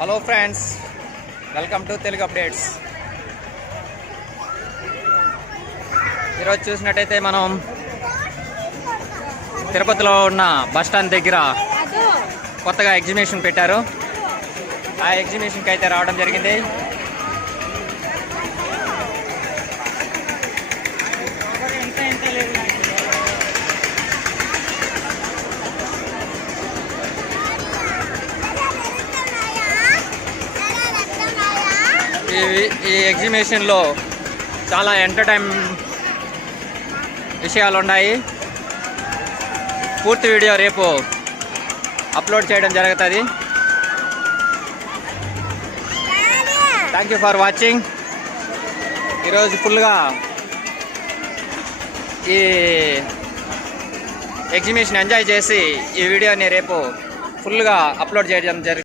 Hello friends, welcome to Telugu updates. ఈరోజు చూసినట్టయితే మనం తిరుపతిలో ఉన్న బస్టాండ్ దగ్గర కొత్తగా ఎగ్జిబిషన్ పెట్టారు. ఆ ఎగ్జిబిషన్కి అయితే రావడం జరిగింది. ఈ ఎగ్జిబిషన్లో చాలా ఎంటర్టైన్ విషయాలు ఉన్నాయి. పూర్తి వీడియో రేపు అప్లోడ్ చేయడం జరుగుతుంది. Thank you for watching. ఈరోజు ఫుల్గా ఈ ఎగ్జిబిషన్ ఎంజాయ్ చేసి ఈ వీడియోని రేపు ఫుల్గా అప్లోడ్ చేయడం జరుగుతుంది.